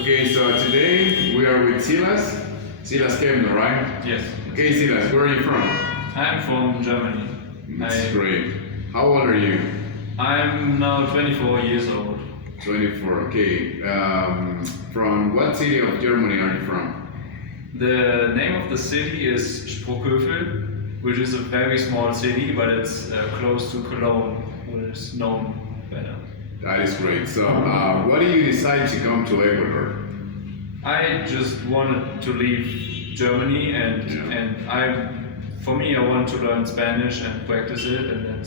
Okay, so today we are with Silas. Silas Kemner, right? Yes. Okay, Silas, where are you from? I'm from Germany. That's great. How old are you? I'm now 24 years old. 24, okay. From what city of Germany are you from? The name of the city is Sprockhövel, which is a very small city, but it's close to Cologne, which is known better. That is great. So, why do you decide to come to Ecuador? I just wanted to leave Germany, for me, I want to learn Spanish and practice it, and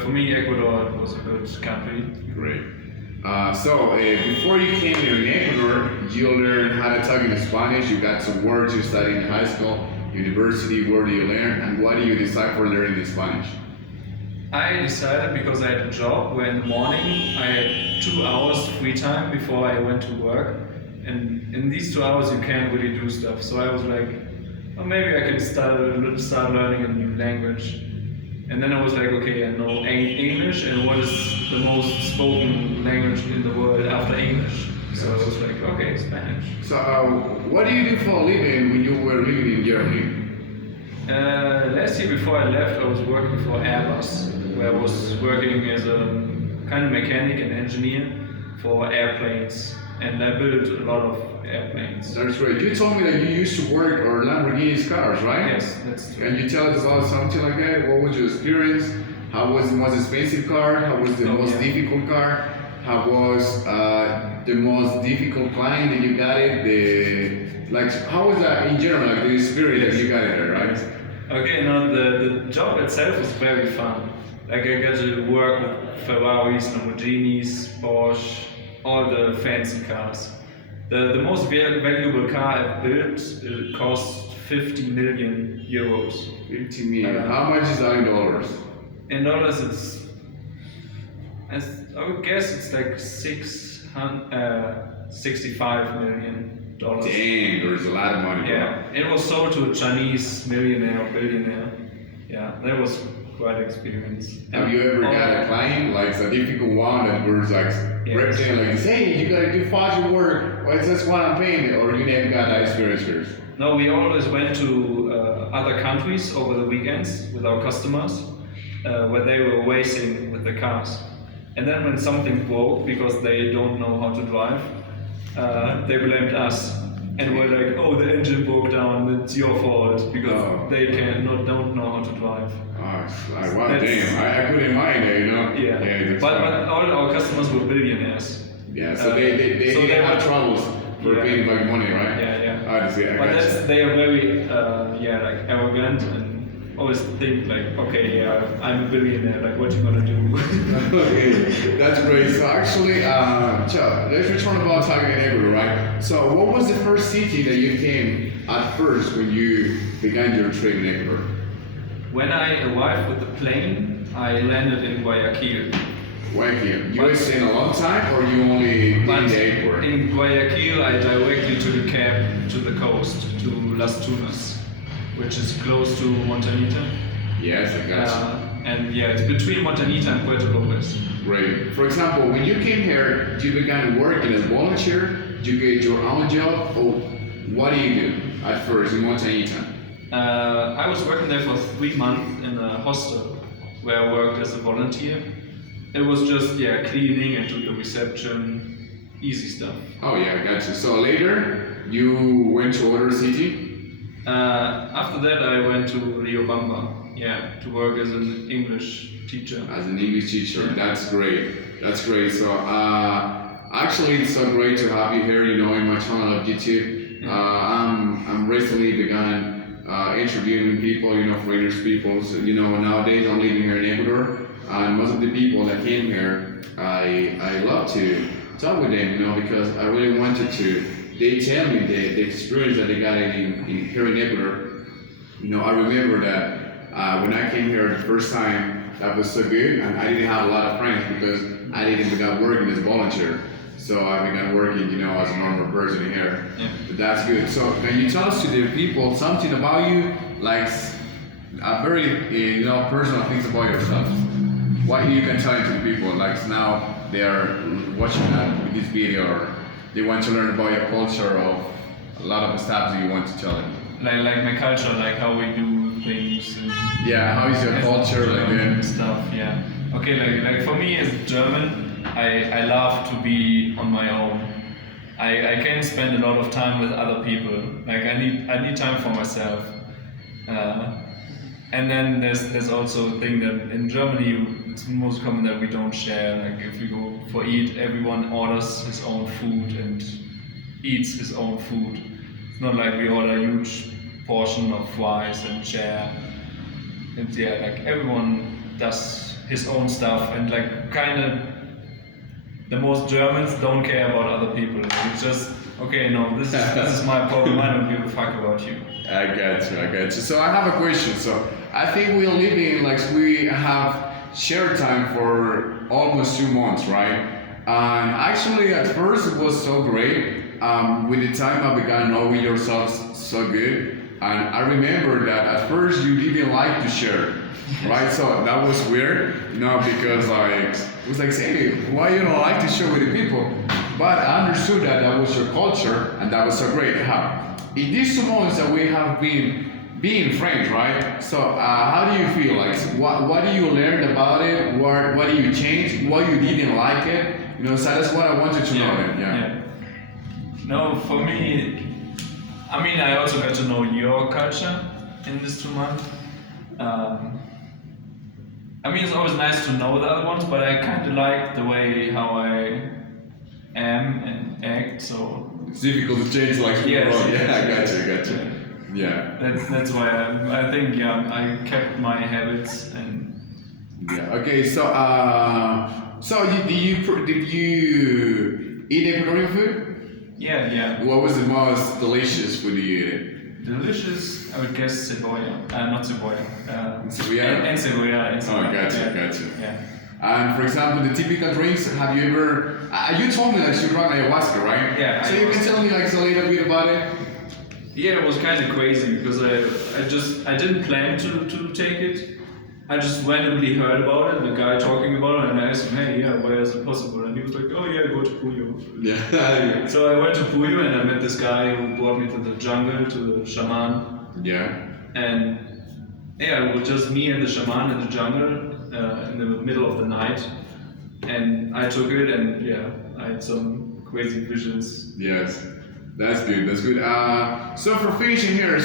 for me, Ecuador was a good country. Great. Before you came here in Ecuador, you learned how to talk in Spanish, you got some words you studied in high school, university, where do you learn, and why do you decide for learning Spanish? I decided because I had a job where in the morning I had 2 hours free time before I went to work, and in these 2 hours you can't really do stuff. So I was like, oh, maybe I can start learning a new language. And then I was like, okay, I know English, and what is the most spoken language in the world after English? So I was like, okay, Spanish. So, what do you do for a living when you were living in Germany? Last year before I left, I was working for Airbus, where I was working as a kind of mechanic and engineer for airplanes, and I built a lot of airplanes. That's great. You told me that you used to work on Lamborghini's cars, right? Yes, that's true. And you tell us about something like that. What was your experience? How was the most expensive car? How was the most difficult car? How was the most difficult client that you got it? How was that in general? Like the experience that you got it there, right? Okay, now the job itself was very fun. Like I got to work with Ferraris, Lamborghinis, Porsche, all the fancy cars. The most valuable car I built cost 50 million euros. 50 million. How much is that in dollars? In dollars, I would guess it's like 65 million dollars. Dang, there's a lot of money. Yeah, it was sold to a Chinese millionaire or billionaire. Yeah, that was quite an experience. Have you ever got a client, like a difficult one that was like representing like, hey, you gotta do faster work, well, that's what I'm paying, or you never got that experience first? No, we always went to other countries over the weekends with our customers, where they were racing with the cars. And then when something broke because they don't know how to drive, they blamed us. And we're like, oh, the engine broke down, it's your fault, because they don't know how to drive. Wow, damn, I couldn't mind it, you know? Yeah, but all our customers were billionaires. Yeah, so they didn't have troubles for paying like money, right? Yeah. I see, They are very, like arrogant and always think like, okay, I'm a billionaire, like what you gonna do? Okay, that's great. So actually, let's return about talking in Ecuador, right? So what was the first city that you came at first when you began your trip in Ecuador? When I arrived with the plane, I landed in Guayaquil. Guayaquil. You stayed a long time, or you only in the airport? In Guayaquil, I directly took a cab to the coast, to Las Tunas, which is close to Montanita. Yes, I got you. And it's between Montanita and Puerto Lopez. Great. For example, when you came here, you began working as a volunteer, you get your own job, or what do you do at first in Montanita? I was working there for 3 months in a hostel where I worked as a volunteer. It was just cleaning and to the reception, easy stuff. Oh yeah, I got you. So later you went to other city? After that I went to Riobamba, to work as an English teacher. As an English teacher, that's great. That's great. So actually it's so great to have you here, in my channel of YouTube. I'm recently begun interviewing people, foreigners people. So, nowadays I'm living here in Ecuador, and most of the people that came here, I love to talk with them, because I really wanted to. They tell me the experience that they got here in Ecuador. I remember that when I came here the first time, that was so good, and I didn't have a lot of friends because I didn't begin working as a volunteer. So I began working, as a normal person here. Yeah. But that's good. So can you tell us to the people something about you, like a very, personal things about yourself? What you can tell to the people, like now they are watching this video, they want to learn about your culture of a lot of the stuff that you want to tell them. Like my culture, like how we do things. And Yeah, how is your culture like that? stuff? Yeah. Okay, like for me as a German, I love to be on my own. I can't spend a lot of time with other people. Like I need time for myself. And then there's also a thing that in Germany it's most common that we don't share. Like if we go for eat, everyone orders his own food and eats his own food. It's not like we order a huge portion of rice and share. And yeah, like everyone does his own stuff and like kind of the most Germans don't care about other people. It's just okay, no, this is my problem. I don't give a fuck about you. I got you. So I have a question. So I think we're living like we have shared time for almost 2 months, right? And actually, at first it was so great. With the time I began knowing yourself so good, and I remember that at first you didn't like to share, right? So that was weird, because like it was like, hey, why you don't like to share with the people? But I understood that that was your culture, and that was so great. In these 2 months that we have been being friends, right? So how do you feel? Like, what do you learn about it? What do you change? What you didn't like it? So that's what I wanted to know. Then. Yeah. No, for me, I mean, I also got to know your culture in this 2 months. I mean, it's always nice to know the other ones, but I kind of like the way how I am and act. So it's difficult to change like yes, yeah, I got you. Yeah. That's why I think I kept my habits and. Yeah. Okay. So did you eat Ecuadorian food? Yeah. What was the most delicious food you ate? Delicious, I would guess cebolla. Not cebolla. Cebolla? And cebolla. Oh, gotcha. Yeah. And for example, the typical drinks, have you ever... you told me that you drank ayahuasca, right? Yeah. So you can tell me like a little bit about it? Yeah, it was kind of crazy because I didn't plan to take it. I just randomly heard about it, the guy talking about it, and I asked him, hey, yeah, where is it possible? And he was like, oh yeah, go to Puyo. Yeah. So I went to Puyo and I met this guy who brought me to the jungle, to the shaman. Yeah. And yeah, it was just me and the shaman in the jungle in the middle of the night. And I took it and yeah, I had some crazy visions. Yes. That's good. So for finishing here,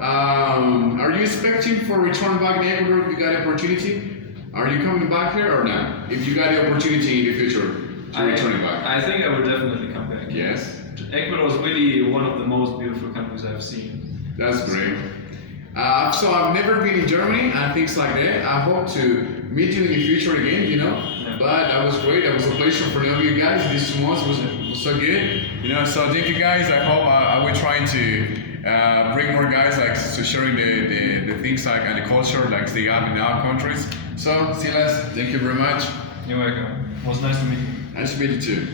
are you expecting for return back in Ecuador if you got the opportunity? Are you coming back here or not? If you got the opportunity in the future to return back? I think I would definitely come back. Yes. Ecuador is really one of the most beautiful countries I've seen. That's great. So I've never been in Germany and things like that. I hope to meet you in the future again, Yeah. But that was great. That was a pleasure for knowing you guys. These 2 months was so good. So thank you guys. I hope I will try to bring more guys like to sharing the things like and the culture like they have in our countries. So Silas, thank you very much. You're welcome. It was nice to meet you. Nice to meet you too.